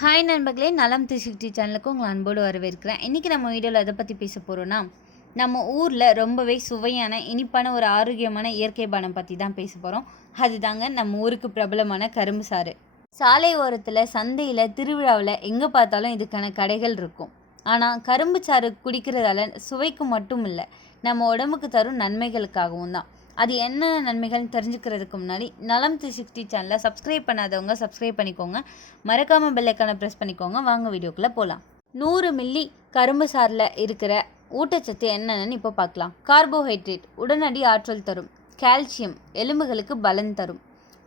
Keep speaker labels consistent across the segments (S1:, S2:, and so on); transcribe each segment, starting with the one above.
S1: Hi நண்பர்களே நலம் three சேனலுக்கு உங்களை அன்போடு வரவேற்கிறேன். இன்றைக்கி நம்ம வீடியோவில் எதை பற்றி பேச போகிறோன்னா நம்ம ஊரில் ரொம்பவே சுவையான இனிப்பான ஒரு ஆரோக்கியமான இயற்கை பானம் பற்றி தான் பேச போகிறோம் அதுதாங்க நம்ம ஊருக்கு பிரபலமான கரும்பு சாறு. சாலை ஓரத்தில் சந்தையில் திருவிழாவில் எங்கே பார்த்தாலும் இதுக்கான கடைகள் இருக்கும். ஆனால் கரும்பு சாறு குடிக்கிறதால சுவைக்கு மட்டும் இல்லை நம்ம உடம்புக்கு தரும் நன்மைகளுக்காகவும் தான். அது என்ன நன்மைகள்னு தெரிஞ்சுக்கிறதுக்கு முன்னாடி நலம் த்ரீ சிக்ஸ்டி சேனலை சப்ஸ்கிரைப் பண்ணாதவங்க சப்ஸ்கிரைப் பண்ணிக்கோங்க. மறக்காமல் பெல்லைக்கான ப்ரெஸ் பண்ணிக்கோங்க. வாங்க வீடியோக்குள்ளே போகலாம் நூறு மில்லி கரும்பு சாறில் இருக்கிற ஊட்டச்சத்து என்னென்னு இப்போ பார்க்கலாம். கார்போஹைட்ரேட் உடனடி ஆற்றல் தரும். கால்சியம் எலும்புகளுக்கு பலன் தரும்.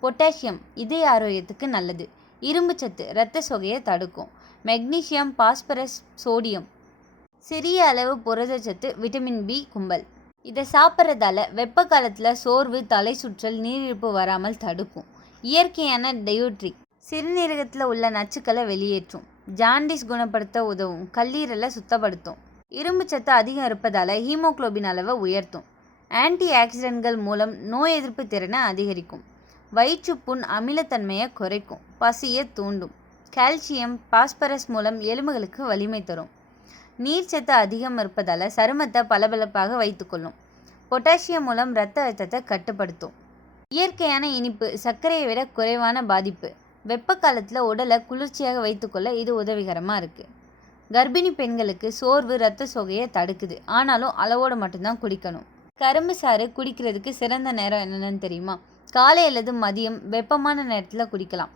S1: பொட்டாசியம் இதய ஆரோக்கியத்துக்கு நல்லது. இரும்புச்சத்து இரத்த சொகையை தடுக்கும். மெக்னீசியம் பாஸ்பரஸ் சோடியம் சிறிய அளவு புரதச்சத்து விட்டமின் பி கும்பல். இதை சாப்பிட்றதால வெப்ப காலத்தில் சோர்வு தலை சுற்றல் நீரிழிப்பு வராமல் தடுக்கும். இயற்கையான டயோட்ரிக் சிறுநீரகத்தில் உள்ள நச்சுக்களை வெளியேற்றும். ஜாண்டிஸ் குணப்படுத்த உதவும். கல்லீரலை சுத்தப்படுத்தும். இரும்பு சத்து அதிகம் இருப்பதால் ஹீமோக்ளோபின் அளவை உயர்த்தும். ஆன்டி ஆக்சிடென்ட்கள் மூலம் நோய் எதிர்ப்பு திறனை அதிகரிக்கும். வயிற்றுப்புண் அமிலத்தன்மையை குறைக்கும். பசியை தூண்டும். கால்சியம் பாஸ்பரஸ் மூலம் எலும்புகளுக்கு வலிமை தரும். நீர்ச்சத்து அதிகம் இருப்பதால் சருமத்தை பளபளப்பாக வைத்துக்கொள்ளும். பொட்டாசியம் மூலம் இரத்த அழுத்தத்தை கட்டுப்படுத்தும். இயற்கையான இனிப்பு சர்க்கரையை விட குறைவான பாதிப்பு. வெப்ப காலத்தில் உடலை குளிர்ச்சியாக வைத்துக்கொள்ள இது உதவிகரமாக இருக்குது கர்ப்பிணி பெண்களுக்கு சோர்வு இரத்த சோகையை தடுக்குது. ஆனாலும் அளவோடு மட்டும்தான் குடிக்கணும். கரும்பு சாறு குடிக்கிறதுக்கு சிறந்த நேரம் என்னென்னு தெரியுமா? காலை அல்லது மதியம் வெப்பமான நேரத்தில் குடிக்கலாம்.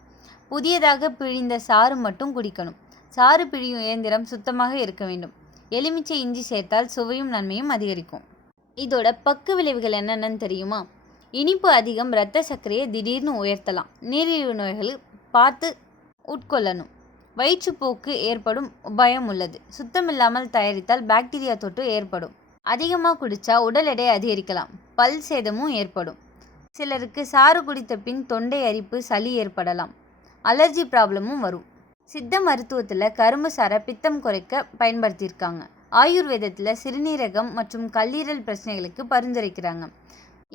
S1: புதியதாக பிழிந்த சாறு மட்டும் குடிக்கணும். சாறு பிழியும் இயந்திரம் சுத்தமாக இருக்க வேண்டும். எலுமிச்சை இஞ்சி சேர்த்தால் சுவையும் நன்மையும் அதிகரிக்கும். இதோட பக்கு விளைவுகள் என்னென்னு தெரியுமா? இனிப்பு அதிகம் இரத்த சர்க்கரையை திடீர்னு உயர்த்தலாம். நீரிழிவு நோய்கள் பார்த்து உட்கொள்ளணும். வயிற்றுப்போக்கு ஏற்படும் பயம் உள்ளது. சுத்தமில்லாமல் தயாரித்தால் பாக்டீரியா தொற்று ஏற்படும். அதிகமாக குடித்தா உடல் எடை அதிகரிக்கலாம். பல் சேதமும் ஏற்படும். சிலருக்கு சாறு குடித்த பின் தொண்டை அரிப்பு சளி ஏற்படலாம். அலர்ஜி ப்ராப்ளமும் வரும். சித்த மருத்துவத்தில் கரும்பு சாரை பித்தம் குறைக்க பயன்படுத்தியிருக்காங்க. ஆயுர்வேதத்தில் சிறுநீரகம் மற்றும் கல்லீரல் பிரச்சனைகளுக்கு பரிந்துரைக்கிறாங்க.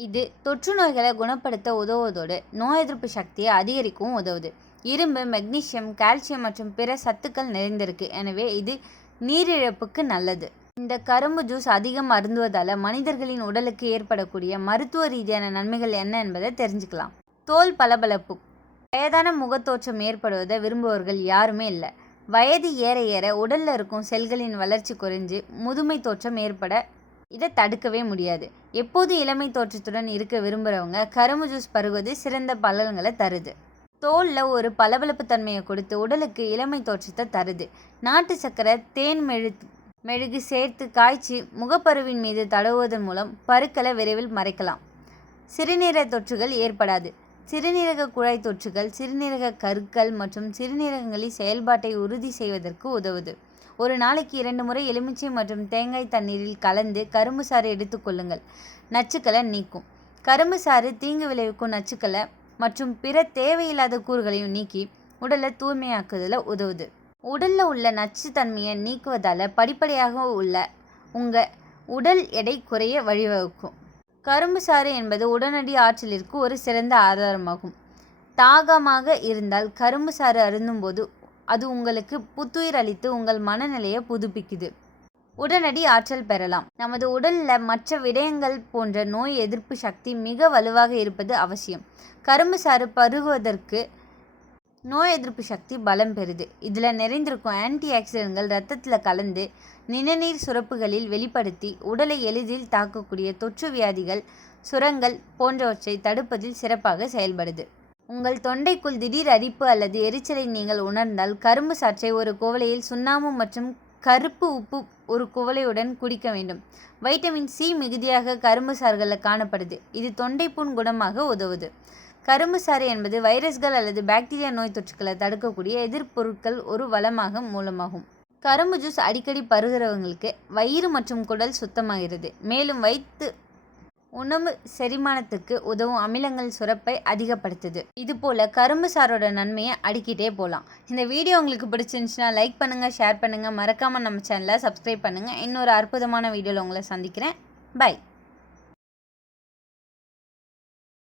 S1: இது தொற்று நோய்களை குணப்படுத்த உதவுவதோடு நோய் எதிர்ப்பு சக்தியை அதிகரிக்கவும் உதவுது. இரும்பு மெக்னீசியம் கால்சியம் மற்றும் பிற சத்துக்கள் நிறைந்திருக்கு. எனவே இது நீரிழப்புக்கு நல்லது. இந்த கரும்பு ஜூஸ் அதிகம் அருந்துவதால் மனிதர்களின் உடலுக்கு ஏற்படக்கூடிய மருத்துவ ரீதியான நன்மைகள் என்ன என்பதை தெரிஞ்சுக்கலாம். தோல் பளபளப்பு வயதான முகத்தோற்றம் ஏற்படுவதை விரும்புபவர்கள் யாருமே இல்லை. வயது ஏற ஏற உடலில் இருக்கும் செல்களின் வளர்ச்சி குறைஞ்சு முதுமை தோற்றம் ஏற்பட இதை தடுக்கவே முடியாது. எப்போது இளமை தோற்றத்துடன் இருக்க விரும்புகிறவங்க கரும்பு ஜூஸ் பருகுவது சிறந்த பலன்களை தருது. தோலில் ஒரு பளபளப்பு தன்மையை கொடுத்து உடலுக்கு இளமை தோற்றத்தை தருது. நாட்டு சக்கரை தேன் மெழு மெழுகு சேர்த்து காய்ச்சி முகப்பருவின் மீது தடவுவதன் மூலம் பருக்களை விரைவில் மறைக்கலாம். சிறுநீரக தொற்றுகள் ஏற்படாது. சிறுநீரக குழாய் தொற்றுகள் சிறுநீரக கருக்கள் மற்றும் சிறுநீரகங்களின் செயல்பாட்டை உறுதி செய்வதற்கு உதவுது. ஒரு நாளைக்கு இரண்டு முறை எலுமிச்சை மற்றும் தேங்காய் தண்ணீரில் கலந்து கரும்பு சாறு எடுத்துக்கொள்ளுங்கள் நச்சுக்களை நீக்கும். கரும்பு சாறு தீங்கு விளைவிக்கும் நச்சுக்களை மற்றும் பிற தேவையில்லாத கூறுகளையும் நீக்கி உடலை தூய்மையாக்குதல உதவுது. உடலில் உள்ள நச்சுத்தன்மையை நீக்குவதால் படிப்படியாக உள்ள உங்கள் உடல் எடை குறைய வழிவகுக்கும். கரும்பு சாறு என்பது உடனடி ஆற்றலிற்கு ஒரு சிறந்த ஆதாரமாகும். தாகமாக இருந்தால் கரும்பு சாறு அருந்தும்போது அது உங்களுக்கு புத்துயிர் அளித்து உங்கள் மனநிலையை புதுப்பிக்குது. உடனடி ஆற்றல் பெறலாம். நமது உடலில் மற்ற விடயங்கள் போன்ற நோய் எதிர்ப்பு சக்தி மிக வலுவாக இருப்பது அவசியம். கரும்பு சாறு பருகுவதற்கு நோய் எதிர்ப்பு சக்தி பலம் பெறுது. இதில் நிறைந்திருக்கும் ஆன்டி ஆக்சிடென்ட்கள் ரத்தத்தில் கலந்து நிணநீர் சுரப்புகளில் வெளிப்படுத்தி உடலை எளிதில் தாக்கக்கூடிய தொற்று வியாதிகள் சுரங்கள் போன்றவற்றை தடுப்பதில் சிறப்பாக செயல்படுது. உங்கள் தொண்டைக்குள் திடீர் அரிப்பு அல்லது எரிச்சலை நீங்கள் உணர்ந்தால் கரும்பு சாற்றை ஒரு குவளையில் சுண்ணாம்பு மற்றும் கருப்பு உப்பு ஒரு குவளையுடன் குடிக்க வேண்டும். வைட்டமின் சி மிகுதியாக கரும்பு சாறுகளில் காணப்படுது. இது தொண்டைப்புண் குணமாக உதவுது. கரும்பு சாறு என்பது வைரஸ்கள் அல்லது பாக்டீரியா நோய் தொற்றுக்களை தடுக்கக்கூடிய எதிர்ப்பொருட்கள் ஒரு வளமாக மூலமாகும். கரும்பு ஜூஸ் அடிக்கடி பருகிறவங்களுக்கு வயிறு மற்றும் குடல் சுத்தமாகிறது. மேலும் வயிற்று உணவு செரிமானத்துக்கு உதவும் அமிலங்கள் சுரப்பை அதிகப்படுத்துது. இது போல் கரும்பு சாரோட நன்மையை அடிக்கிட்டே போகலாம் இந்த வீடியோ உங்களுக்கு பிடிச்சிருந்துச்சுன்னா லைக் பண்ணுங்கள் ஷேர் பண்ணுங்கள் மறக்காமல் நம்ம சேனலை சப்ஸ்கிரைப் பண்ணுங்கள் இன்னொரு அற்புதமான வீடியோவில் உங்களை சந்திக்கிறேன். பை.